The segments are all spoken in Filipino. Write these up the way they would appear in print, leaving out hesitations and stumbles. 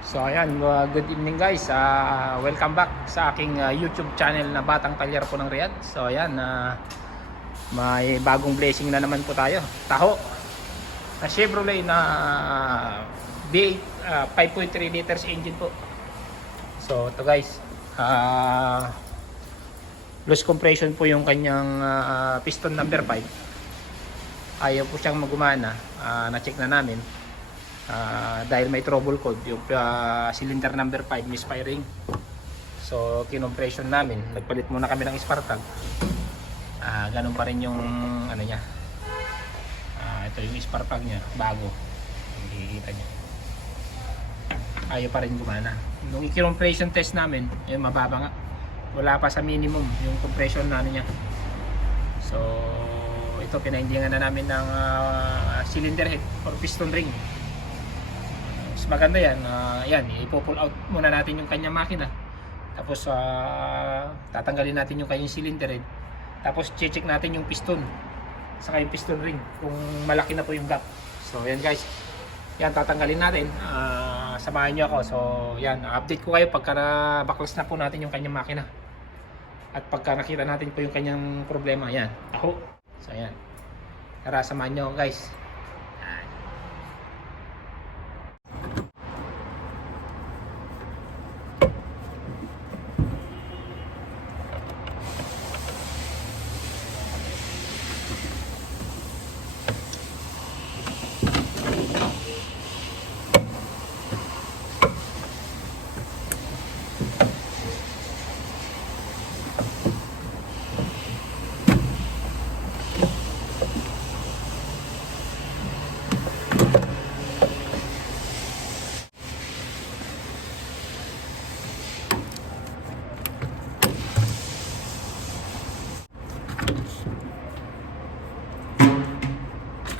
So ayan, good evening guys. Welcome back sa aking YouTube channel na Batang Talyar po ng Riyadh. So ayan, may bagong blessing na naman po tayo. Taho na Chevrolet na V8 5.3 liters engine po. So ito guys, loose compression po yung kanyang piston number 5. Ayaw po siyang magumana. Na-check na namin. Dahil may trouble code yung cylinder number 5 misfiring, so kinompression namin, nagpalit muna kami ng spark plug. Ganun pa rin yung ano niya. Ito yung spark plug niya, bago, nakikita niyo, ayaw pa rin gumana. Nung i-compression test namin, yung mababa nga, wala pa sa minimum yung compression na ano niya. So ito, pinaindingan na namin ng cylinder head or piston ring. Maganda yan. Yan, ipo-pull out muna natin yung kanyang makina. Tapos tatanggalin natin yung kanyang cylinder head. Tapos check natin yung piston saka yung piston ring kung malaki na po yung gap. So yan guys, yan tatanggalin natin. Samahan nyo ako. So yan, update ko kayo pagka baklas na po natin yung kanyang makina. At pagka nakita natin po yung kanyang problema. Yan, taho. So yan, tara samahan nyo guys.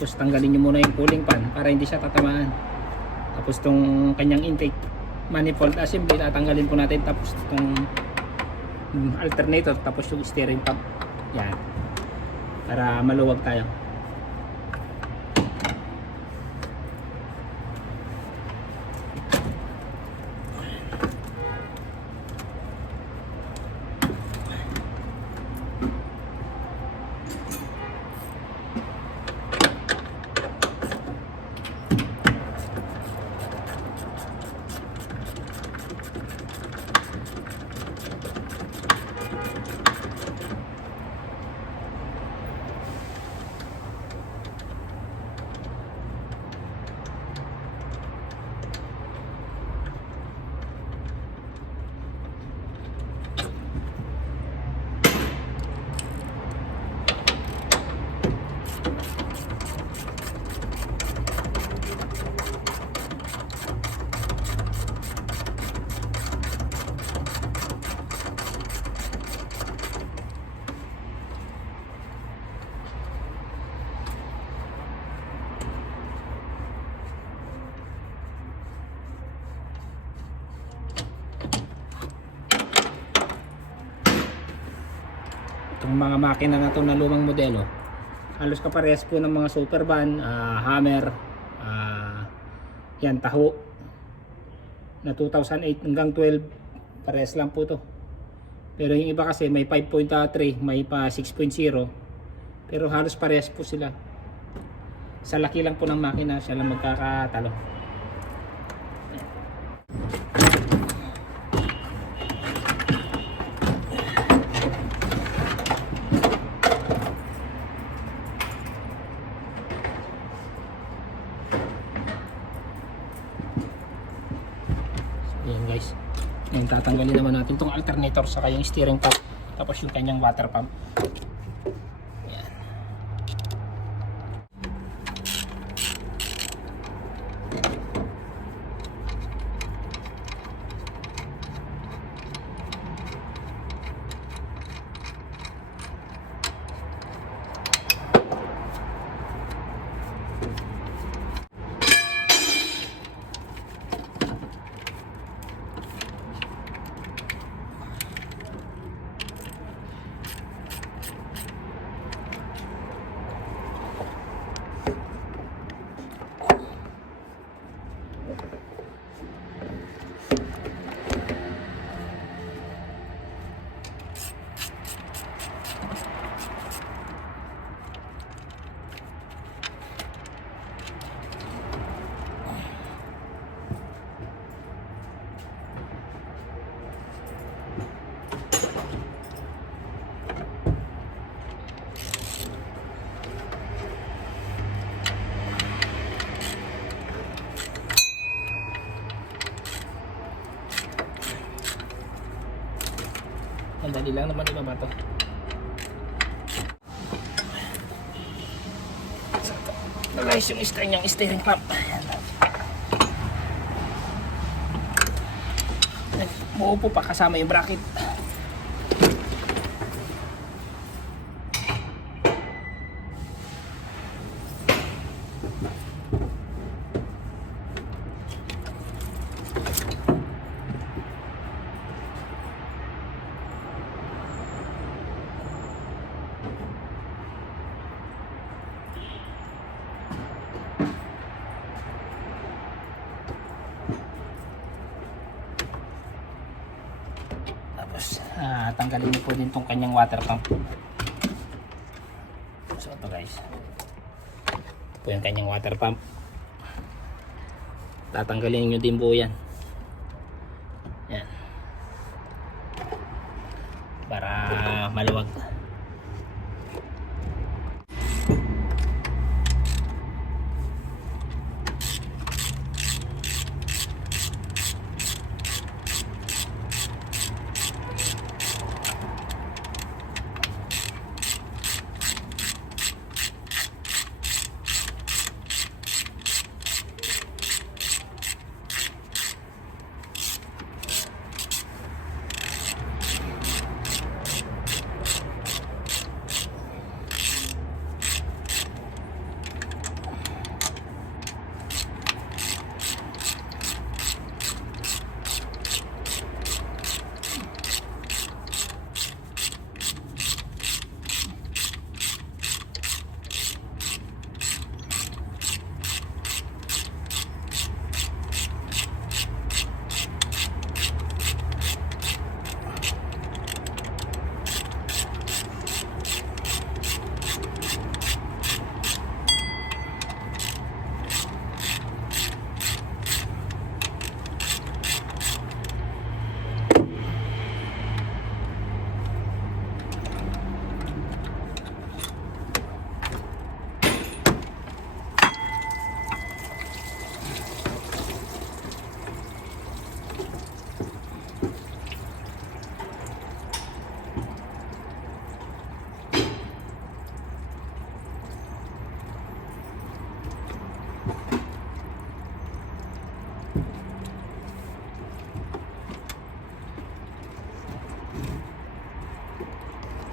Tapos tanggalin nyo muna yung cooling pan para hindi siya tatamaan. Tapos tong kanyang intake manifold assembly tatanggalin po natin. Tapos tong alternator, tapos yung steering pump. Yan, para maluwag tayo. Itong mga makina na to na lumang modelo, halos kaparehas po ng mga Superban, Hammer, yan, Taho na 2008 hanggang 12, parehas lang po to. Pero yung iba kasi may 5.3, may pa 6.0, pero halos parehas po sila. Sa laki lang po ng makina siya lang magkakatalo. Ayan guys, ngayon tatanggalin naman natin itong alternator saka yung steering pump, tapos yung kanyang water pump. Ayan. Madali lang naman ibaba to. So, guys, yung kanyang steering pump. Buo po pa kasama yung bracket. Tanggalin niyo po din tong kanyang water pump. So ito guys, ito po yung kanyang water pump. Tatanggalin niyo din po yan. Yan, para maluwag.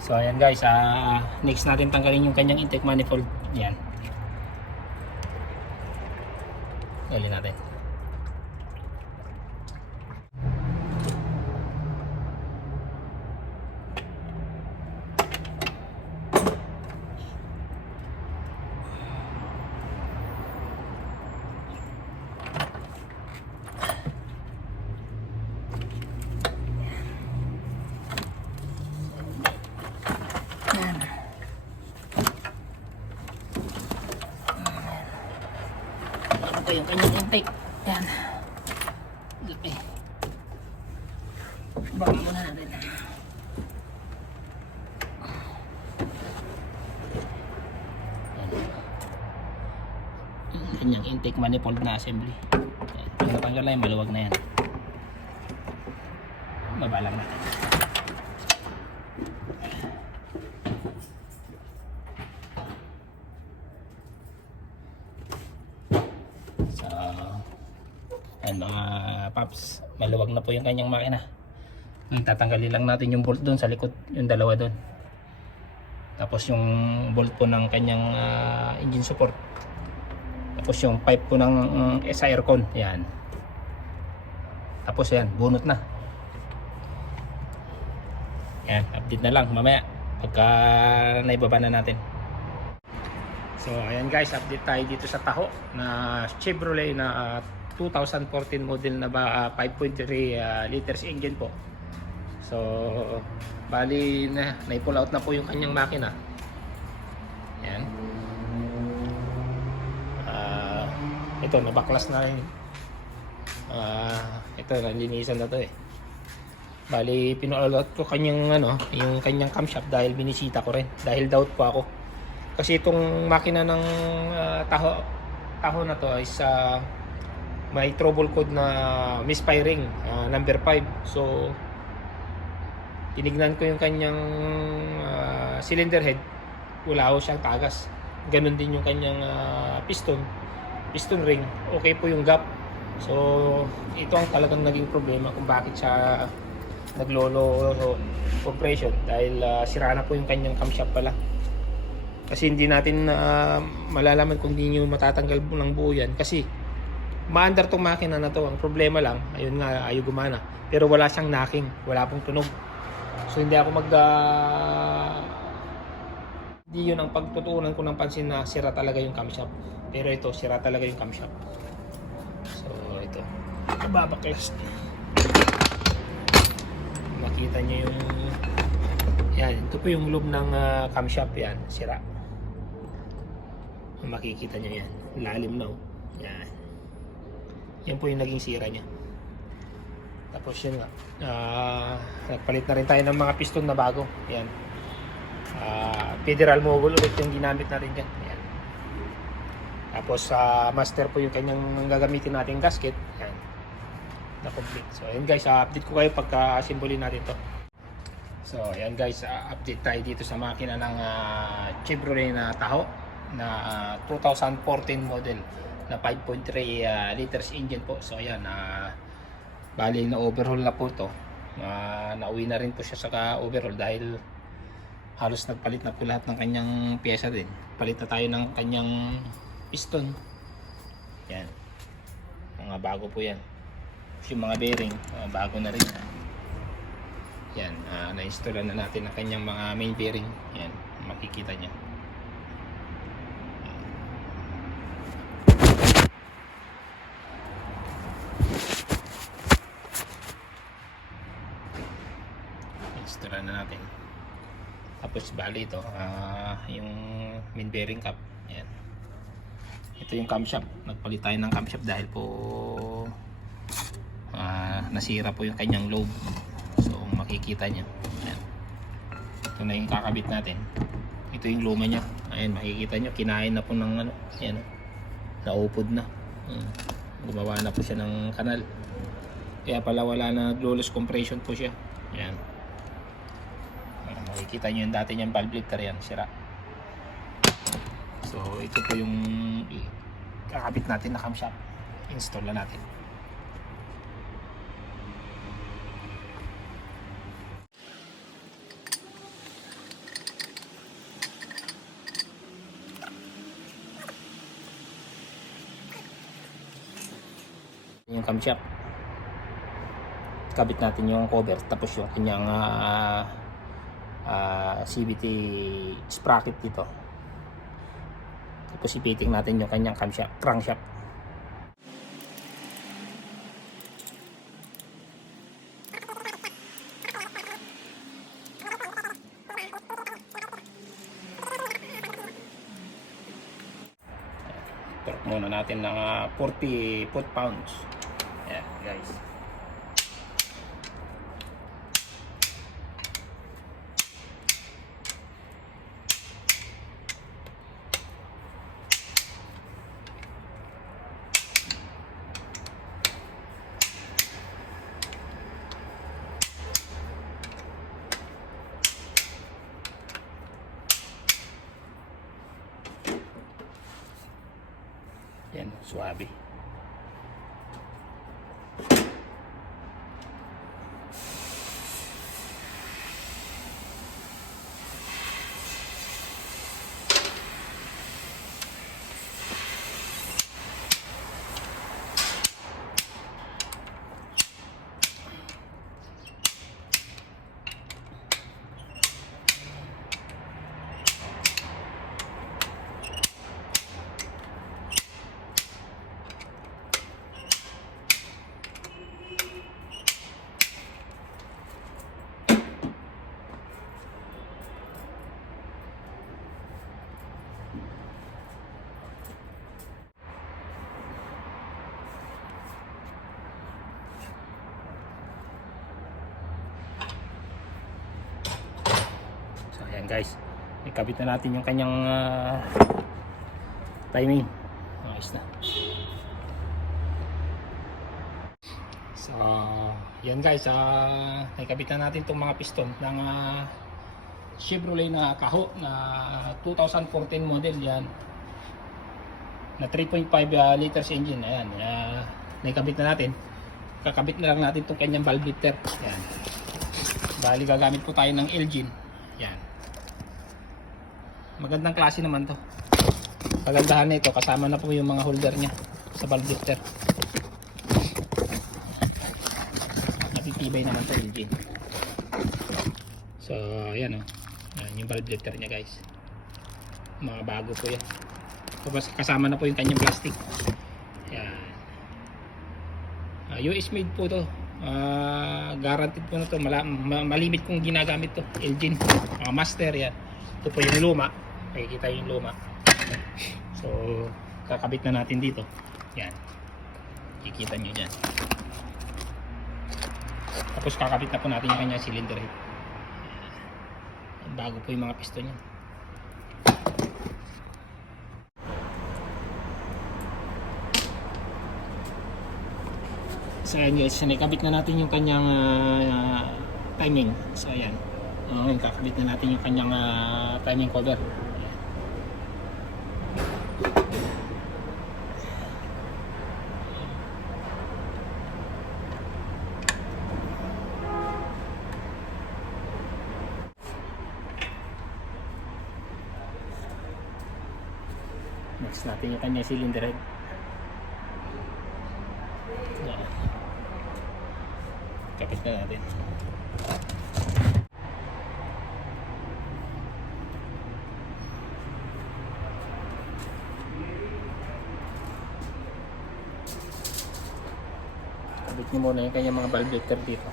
So ayan guys, next natin tanggalin yung kanyang intake manifold. Yan, tanggalin natin. Ito yung kanyang intake. Yan. Laki. Baka muna natin. Yung kanyang intake manifold na assembly. Pag natanggal na yan, maluwag na yan. Baba lang natin. Ayan mga paps, maluwag na po yung kanyang makina. Tatanggalin lang natin yung bolt doon sa likod, yung dalawa doon. Tapos yung bolt po ng kanyang engine support. Tapos yung pipe po ng sa aircon, yan. Tapos yan, bunot na. Yan, update na lang mamaya pagka naibaba na natin. So ayan guys, update tayo dito sa taho na Chevrolet na 2014 model na 5.3 liters engine po. So bali na pull out na po yung kanyang makina. Yan. Ito nabaklas na rin. Ito nalinisan na to eh. Bali pinull out ko kanyang yung kanyang camshaft dahil binisita ko rin. Dahil doubt po ako. Kasi itong makina ng taho na to is may trouble code na misfiring number 5. So tinignan ko yung kanyang cylinder head, wala ho siyang tagas. Ganon din yung kanyang piston ring, okay po yung gap. So ito ang talagang naging problema kung bakit siya naglolo compression, dahil sira na po yung kanyang camshaft pala. Kasi hindi natin malalaman kung hindi nyo matatanggal ng buo yan, kasi maandar tong makina na to. Ang problema lang, ayun nga, ayaw gumana, pero wala siyang knocking, wala pong tunog. So hindi ako hindi yun ang pagtutuunan ko ng pansin na sira talaga yung camshaft. Pero ito, sira talaga yung camshaft. So ito, nababaklas. Makita nyo yung yan, ito po yung loob ng camshaft. Yan, sira. Makikita nyo yan, lalim na oh. Yan, yan po yung naging sira nya. Tapos yun nga, nagpalit na rin tayo ng mga piston na bago. Yan, federal mogul ulit yung ginamit na rin yan. Yan. Tapos master po yung kanyang gagamitin nating gasket. Yan, na complete. So ayan guys, update ko kayo pagka assemble natin to. So ayan guys, update tayo dito sa makina ng Chevrolet na Tahoe na 2014 model na 5.3 liters engine po. So ayan, bali na overhaul na po to. Nauwi na rin po siya sa overhaul dahil halos nagpalit na po lahat ng kanyang pyesa din. Palit na tayo ng kanyang piston. Yan, mga bago po yan. Yung mga bearing, bago na rin. Yan, na-install na natin ang kanyang mga main bearing. Yan, makikita niya. Install na natin. Tapos bali ito, yung main bearing cap. Yan. Ito yung camshaft. Nagpalit tayo ng camshaft dahil po nasira po yung kanyang lobe. So makikita nyo. Ayan. Ito na yung kakabit natin. Ito yung luma nya. Ayan, makikita nyo, kinain na po ng ano. Ayan, naupod na. Gumawa na po siya ng kanal. Kaya pala wala na flawless compression po siya. Ayan. Makikita nyo yung dati niyang valve lifter, yan, sira. So ito po yung kakabit natin na camshaft. Install na natin. Yung camshaft, kabit natin yung cover, tapos yung kanyang CVT sprocket dito, tapos ipiting natin yung kanyang crankshaft. Torque muna natin ng 40 foot-pounds. Ayan guys. Yan, suabe. Ayan guys, ikabit na natin yung kanyang timing. Ayos na. So Yan guys, nakikabit na natin itong mga piston ng Chevrolet na Kaho na 2014 model yan. Na 3.5 liters engine. Ayan, nakikabit na natin. Kakabit na lang natin itong kanyang valve lifter. Ayan. Bali gagamit po tayo ng Elgin. Ayan. Magandang klase naman to. Kagandahan nito, kasama na po yung mga holder niya sa valve lifter. Natitibay naman sa engine. So, ayan o. Ayan yung valve lifter niya guys. Mga bago po yan. Tapos kasama na po yung kanyang plastic. Ayan. US made po to. Guaranteed po na to. Malimit kong ginagamit to. Elgin. Master yan. Ito po yung luma. Makikita yung luma. So, kakabit na natin dito. Yan. Kikita nyo dyan. Tapos kakabit na po natin yung kanyang cylinder head. Bago po yung mga piston niya. So ayan guys, nakabit na natin yung kanyang timing. So ayan. Ngayon kakabit na natin yung kanyang timing cover. Next natin yung kanyang cylinder head. Kapit na natin. Kapit nyo muna yung kanyang mga valve lifter dito.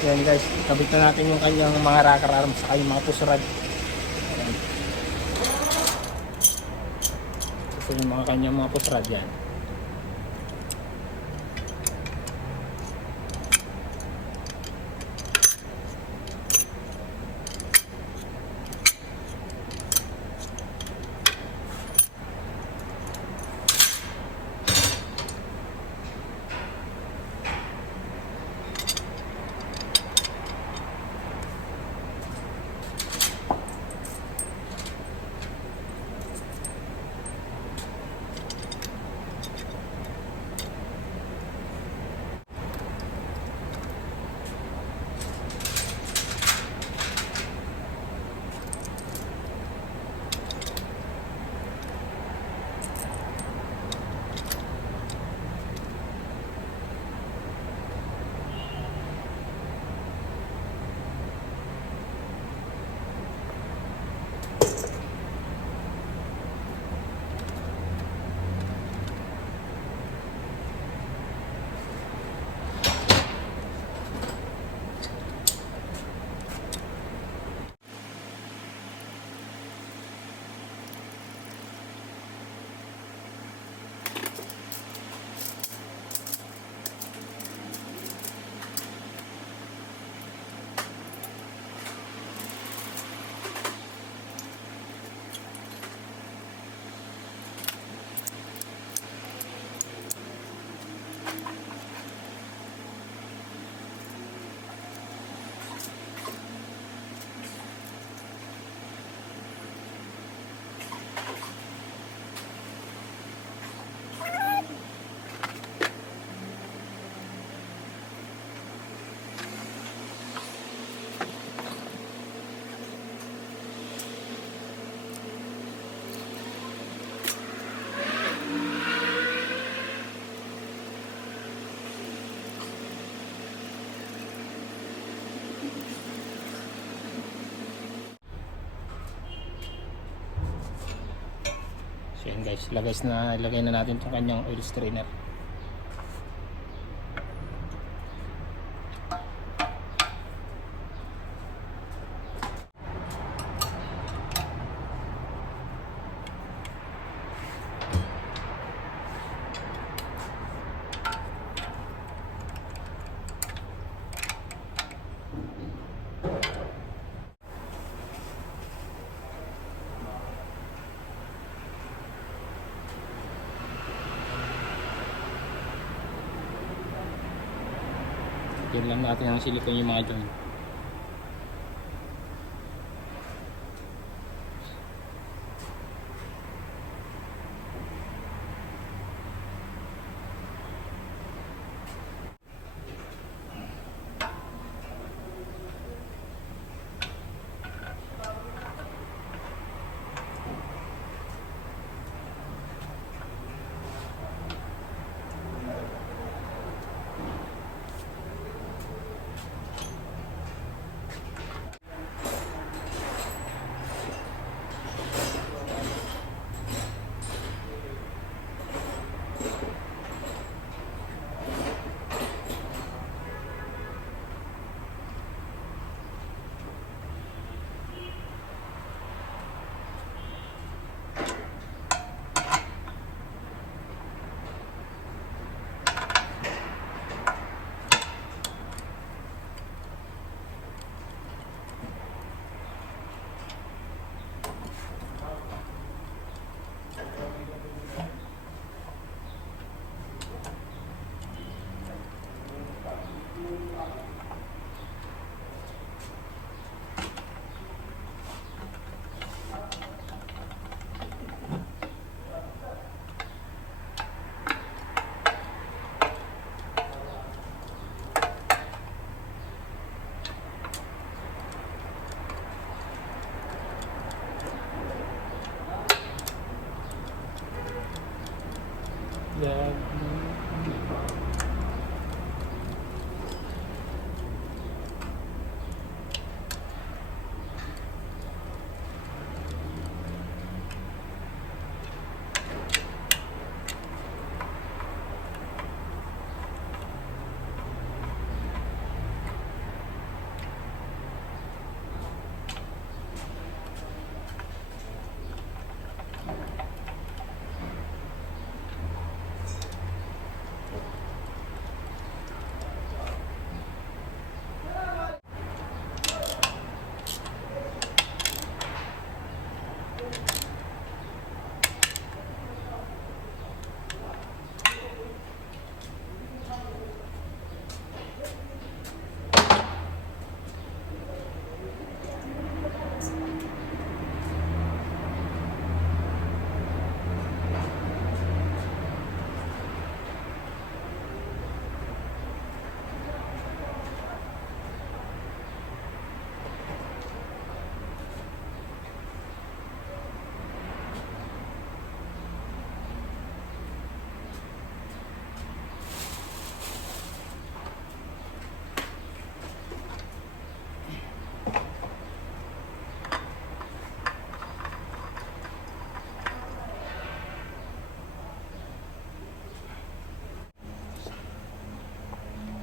Yan guys, kabit na natin yung kanyang mga rocker arms saka yung mga push rod. Ayan. Ito yung mga kanyang mga push rod yan. guys, ilagay na natin itong kanyang oil strainer. Yan lang natin ang silicone yung mga dyan. Yeah.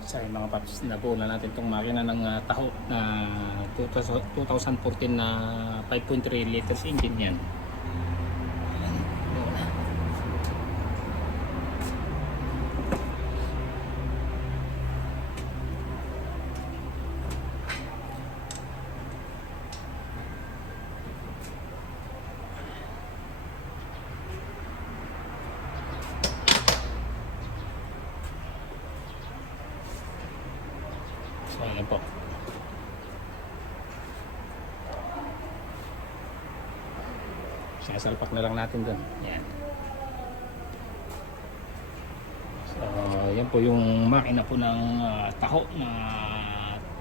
Sa mga parts, nabuo na natin itong makina ng taho na 2014 na 5.3 liters engine yan. So ayan po. Sinasalpak na lang natin dun. Ayan. So yan po yung makina po ng taho na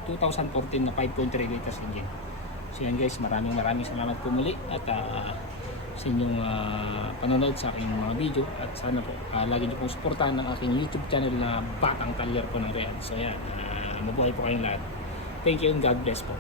2014 na 5.3 liters engine. So yan guys, maraming salamat po muli at sa inyong panonood sa aking mga video, at sana po lagi niyo pong suportahan ng aking YouTube channel na Batang Talyer po ng Real. So yan, mabuhay po kayong lahat. Thank you and God bless po.